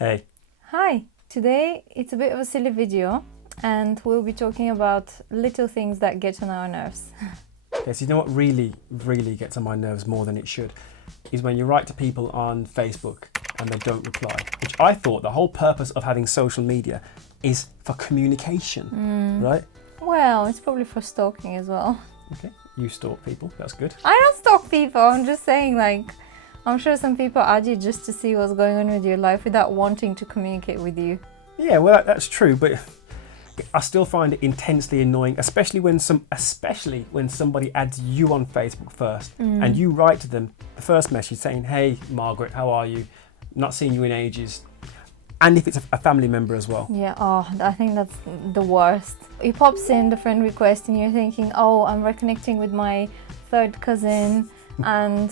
Hey. Hi, today it's a bit of a silly video and we'll be talking about little things that get on our nerves. Yes, you know what really gets on my nerves more than it should is when you write to people on Facebook and they don't reply, which I thought the whole purpose of having social media is for communication, right? Well, it's probably for stalking as well. Okay, you stalk people, that's good. I don't stalk people, I'm just saying I'm sure some people add you just to see what's going on with your life without wanting to communicate with you. Yeah, well that's true, but I still find it intensely annoying, especially when somebody adds you on Facebook first and you write to them the first message saying, "Hey Margaret, how are you? Not seen you in ages." And if it's a family member as well. Yeah, I think that's the worst. It pops in the friend request and you're thinking, oh, I'm reconnecting with my third cousin and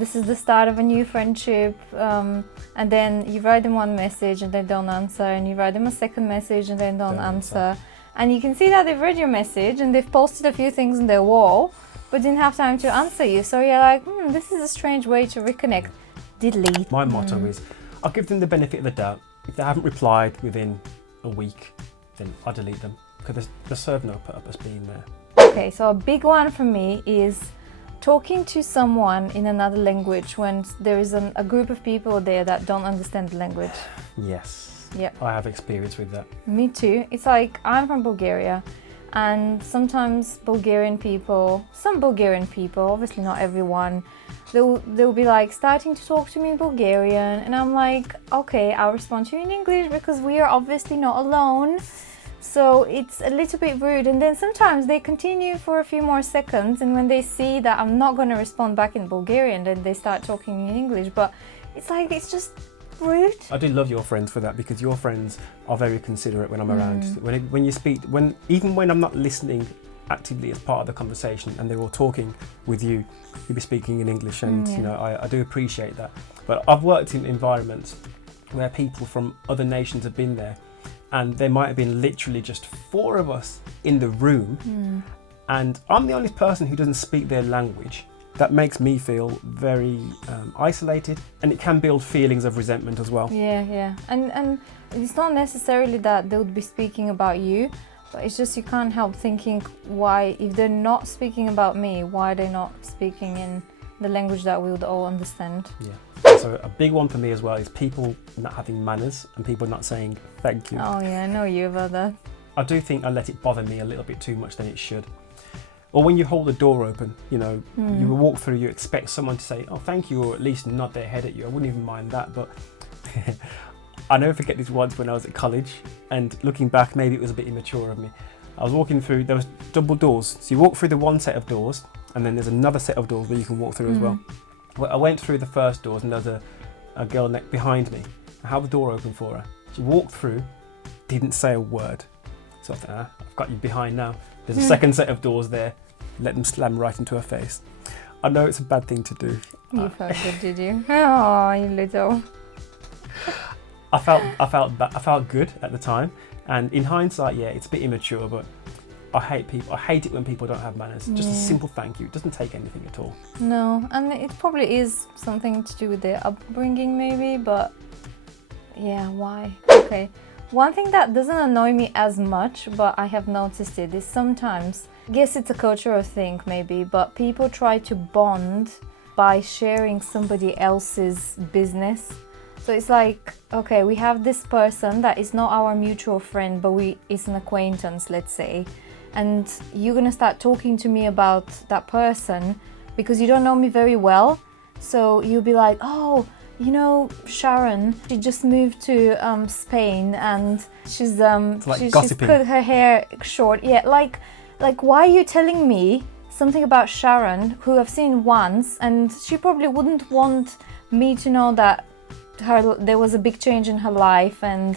this is the start of a new friendship, and then you write them one message and they don't answer, and you write them a second message and they don't answer. And you can see that they've read your message and they've posted a few things on their wall but didn't have time to answer you, so you're like, this is a strange way to reconnect. Delete. My motto is I'll give them the benefit of the doubt. If they haven't replied within a week, then I'll delete them because they serve no purpose being there. Okay, so a big one for me is talking to someone in another language when there is a group of people there that don't understand the language. Yes. Yep. I have experience with that. Me too. It's like I'm from Bulgaria and sometimes some Bulgarian people, obviously not everyone, they'll be like starting to talk to me in Bulgarian and I'm like, okay, I'll respond to you in English because we are obviously not alone. So it's a little bit rude, and then sometimes they continue for a few more seconds, and when they see that I'm not going to respond back in Bulgarian, then they start talking in English. But it's just rude. I do love your friends for that because your friends are very considerate when I'm around. When you speak, even when I'm not listening actively as part of the conversation and they're all talking with you, you'll be speaking in English, and I do appreciate that. But I've worked in environments where people from other nations have been there, and there might have been literally just 4 of us in the room, and I'm the only person who doesn't speak their language. That makes me feel very isolated, and it can build feelings of resentment as well. Yeah. And it's not necessarily that they would be speaking about you, but it's just you can't help thinking, why, if they're not speaking about me, why are they not speaking in the language that we would all understand? Yeah. So a big one for me as well is people not having manners and people not saying thank you. Oh yeah, I know you about that. I do think I let it bother me a little bit too much than it should. Or when you hold the door open, you walk through, you expect someone to say, oh, thank you, or at least nod their head at you. I wouldn't even mind that, but I never forget this once when I was at college, and looking back, maybe it was a bit immature of me. I was walking through, there was double doors. So you walk through the one set of doors, and then there's another set of doors where you can walk through as well. Well, I went through the first doors and there was a girl behind me. I held the door open for her. She walked through, didn't say a word. So I thought, I've got you behind now. There's a second set of doors there. Let them slam right into her face. I know it's a bad thing to do. You felt good, did you? Oh, you little. I felt good at the time, and in hindsight, yeah, it's a bit immature, but I hate it when people don't have manners. Just a simple thank you. It doesn't take anything at all. No, and it probably is something to do with their upbringing maybe, but yeah, why? Okay. One thing that doesn't annoy me as much, but I have noticed it, is sometimes, I guess it's a cultural thing maybe, but people try to bond by sharing somebody else's business. So it's like, okay, we have this person that is not our mutual friend, but it's an acquaintance, let's say. And you're gonna start talking to me about that person because you don't know me very well. So you'll be like, oh, Sharon, she just moved to Spain and she's cut her hair short. Yeah, like why are you telling me something about Sharon who I've seen once, and she probably wouldn't want me to know that there was a big change in her life, and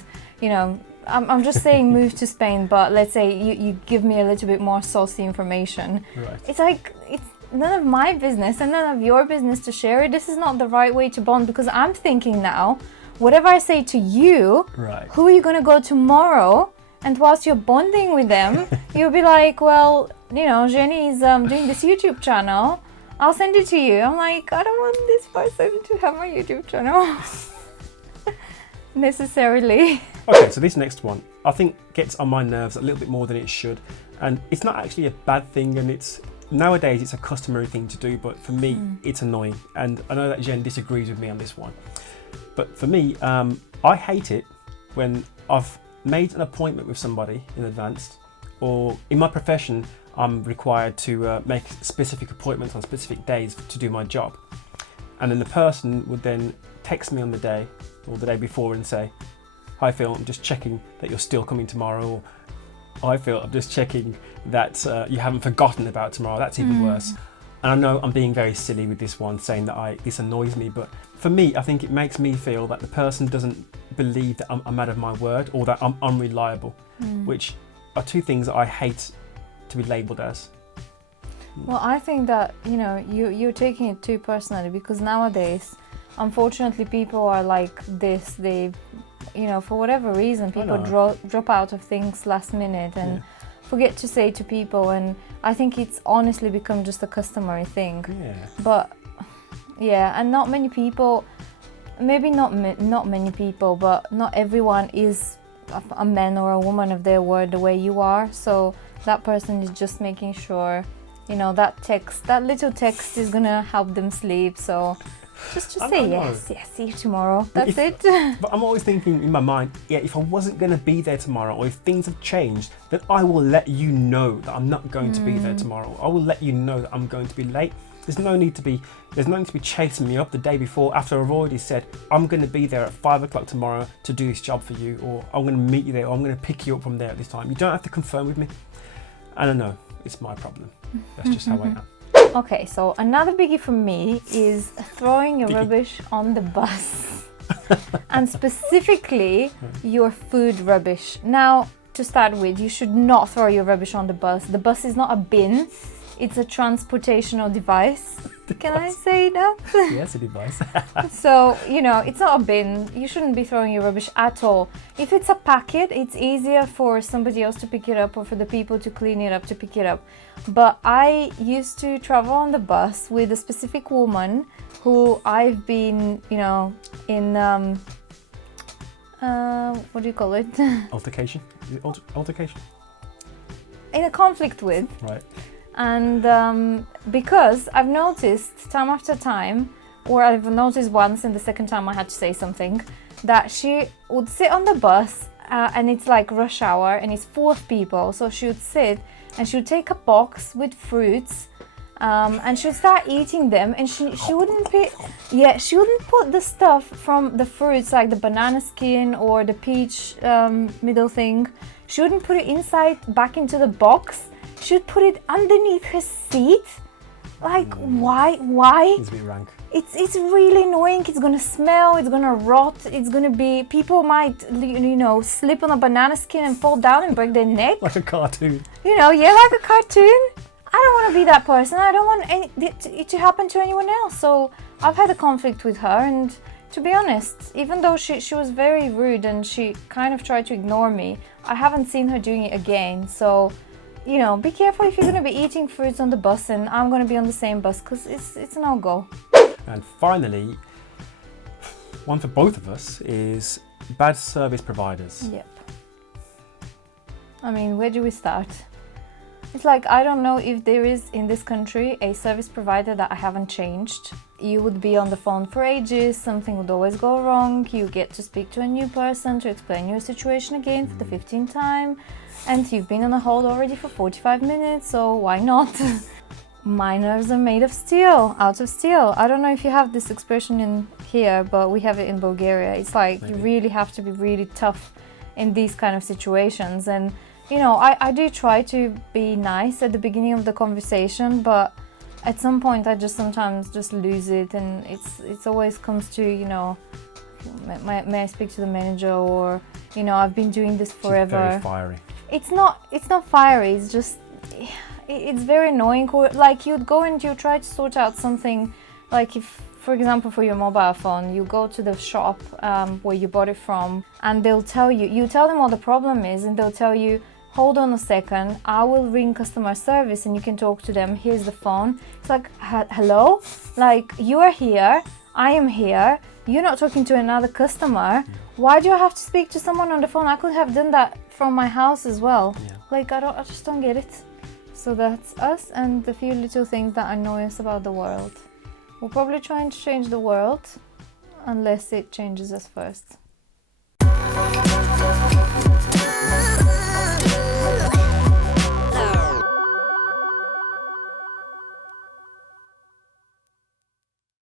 I'm just saying move to Spain, but let's say you give me a little bit more saucy information. Right. It's like, it's none of my business and none of your business to share it. This is not the right way to bond, because I'm thinking now, whatever I say to you, right, who are you going to go tomorrow? And whilst you're bonding with them, you'll be like, well, Jenny's doing this YouTube channel. I'll send it to you. I'm like, I don't want this person to have my YouTube channel. necessarily. Okay, so this next one, I think gets on my nerves a little bit more than it should. And it's not actually a bad thing, and nowadays it's a customary thing to do, but for me, it's annoying. And I know that Jen disagrees with me on this one. But for me, I hate it when I've made an appointment with somebody in advance, or in my profession, I'm required to make specific appointments on specific days to do my job. And then the person would then text me on the day or the day before and say, "Hi Phil, I'm just checking that you're still coming tomorrow," or "Hi Phil, I'm just checking that you haven't forgotten about tomorrow." That's even worse. And I know I'm being very silly with this one, saying that this annoys me, but for me, I think it makes me feel that the person doesn't believe that I'm out of my word, or that I'm unreliable, which are two things that I hate to be labelled as. Well, I think that, you're taking it too personally, because nowadays, unfortunately, people are like this. They, for whatever reason, people drop out of things last minute and forget to say to people. And I think it's honestly become just a customary thing. Yeah. But yeah, and not many people, maybe not many people, but not everyone is a man or a woman of their word the way you are. So that person is just making sure, that little text is gonna help them sleep. So just say yes, see you tomorrow. That's it. But I'm always thinking in my mind, if I wasn't going to be there tomorrow, or if things have changed, then I will let you know that I'm not going to be there tomorrow. I will let you know that I'm going to be late. There's no need to be chasing me up the day before, after I've already said I'm going to be there at 5 o'clock tomorrow to do this job for you, or I'm going to meet you there, or I'm going to pick you up from there at this time. You don't have to confirm with me. I don't know. It's my problem. That's just how I am. Okay, so another biggie for me is throwing your rubbish on the bus. And specifically your food rubbish. Now, to start with, you should not throw your rubbish on the bus. The bus is not a bin, it's a transportational device. Can I say that? Yes, a device. So, it's not a bin. You shouldn't be throwing your rubbish at all. If it's a packet, it's easier for somebody else to pick it up, or for the people to clean it up to pick it up. But I used to travel on the bus with a specific woman who I've been, in, what do you call it? Altercation? Is it altercation? In a conflict with. Right. And because I've noticed time after time, or I've noticed once, and the second time I had to say something, that she would sit on the bus and it's like rush hour and it's full of people. So she would sit and she would take a box with fruits and she would start eating them, and she wouldn't put the stuff from the fruits, like the banana skin or the peach middle thing. She wouldn't put it back into the box. She would put it underneath her seat. Like, why? It's a bit rank. It's really annoying. It's gonna smell, it's gonna rot, it's gonna be, people might, slip on a banana skin and fall down and break their neck. Like a cartoon. Like a cartoon. I don't want to be that person. I don't want it to happen to anyone else. So I've had a conflict with her, and to be honest, even though she was very rude and she kind of tried to ignore me, I haven't seen her doing it again. So, be careful if you're going to be eating fruits on the bus, and I'm going to be on the same bus, because it's a no-go. And finally, one for both of us is bad service providers. Yep. I mean, where do we start? It's like, I don't know if there is in this country a service provider that I haven't changed. You would be on the phone for ages, something would always go wrong, you get to speak to a new person to explain your situation again for the 15th time, and you've been on a hold already for 45 minutes, so why not? My nerves are made of steel, out of steel. I don't know if you have this expression in here, but we have it in Bulgaria. It's like, you really have to be really tough in these kind of situations. And I do try to be nice at the beginning of the conversation, but at some point I sometimes just lose it, and it's always comes to, may I speak to the manager, or, I've been doing this forever. She's very fiery. It's not fiery, it's just, it's very annoying. Like, you'd go and you try to sort out something, like if, for example, for your mobile phone, you go to the shop where you bought it from, and they'll tell you tell them what the problem is, and they'll tell you, hold on a second, I will ring customer service and you can talk to them, here's the phone. It's like, hello? Like, you are here, I am here, you're not talking to another customer. Why do I have to speak to someone on the phone? I could have done that from my house as well. Yeah. Like, I just don't get it. So that's us and the few little things that annoy us about the world. We're probably trying to change the world unless it changes us first.